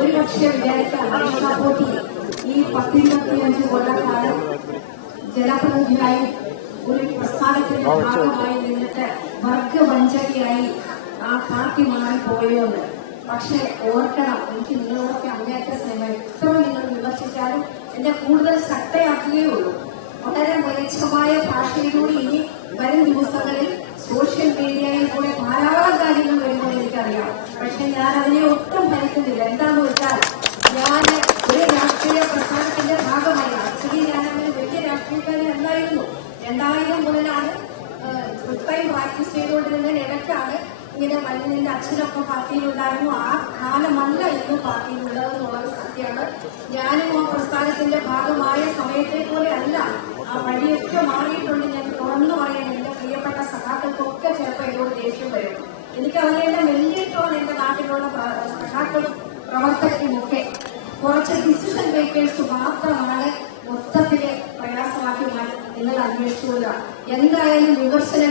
ഒരു പക്ഷേ വിചാരിക്കാം പോറ്റി ഈ 10-25 കൊല്ലക്കാലം ജനപ്രതിനിധിയായി ഒരു പ്രസ്ഥാനത്തിന്റെ ഭാഗമായി നിന്നിട്ട് വർഗവഞ്ചകയായി ആ പാർട്ടി മാറിപ്പോയോന്ന്. പക്ഷെ ഓർക്കണം, എനിക്ക് നിങ്ങളോടൊക്കെ അങ്ങേറ്റ സ്നേഹം. എത്ര നിങ്ങൾ വിമർശിച്ചാലും എന്നെ കൂടുതൽ ശക്തയാക്കുകയേ ഉള്ളൂ. വളരെ മികച്ചമായ ഭാഷയിലൂടെ ഇനി വരും ദിവസങ്ങളിൽ സോഷ്യൽ മീഡിയയിൽ കൂടെ ധാരാളം കാര്യങ്ങൾ വരുമ്പോൾ എനിക്കറിയാം. പക്ഷെ ഞാൻ അതിനെ ഒട്ടും ഭയക്കുന്നില്ല. എന്താന്ന് വെച്ചാൽ ഞാൻ ഒരു രാഷ്ട്രീയ പ്രസ്ഥാനത്തിന്റെ ഭാഗമായി ആക്ച്വലി ഞാനങ്ങനെ വലിയ രാഷ്ട്രീയക്കാരി അല്ലായിരുന്നു. 2000 മുതലാണ് ഫുൾടൈം പ്രാക്ടീസ് ചെയ്തുകൊണ്ടിരുന്നതിന് ഇടയ്ക്കാണ് ഇങ്ങനെ മരുന്നിന്റെ അച്ഛനൊക്കെ പാർട്ടിയിലുണ്ടായിരുന്നു. ആ കാലമല്ല ഇന്ന് പാർട്ടിയിലുള്ളതെന്നുള്ളത് സത്യമാണ്. ഞാനും ആ പ്രസ്ഥാനത്തിന്റെ ഭാഗമായ സമയത്തെ പോലെ അല്ല. ആ വഴിയൊക്കെ മാറിയിട്ടുണ്ട്. ഞാൻ തുറന്നു പറയണം, എന്റെ പ്രിയപ്പെട്ട സഖാക്കൾക്കൊക്കെ ചിലപ്പോൾ എന്നോട് ദേഷ്യം വരും. എനിക്കറിയേണ്ട വെല്ലിട്ടോളം എന്റെ നാട്ടിലുള്ള സഖാക്കളും പ്രവർത്തകരുമൊക്കെ കുറച്ച് ഡിസിഷൻ മേക്കേഴ്സ് മാത്രമാണ് മൊത്തത്തിലെ പ്രയാസമാക്കി മാറ്റി നിങ്ങൾ അന്വേഷിച്ചുകൊള്ളുക. എന്തായാലും വിമർശനം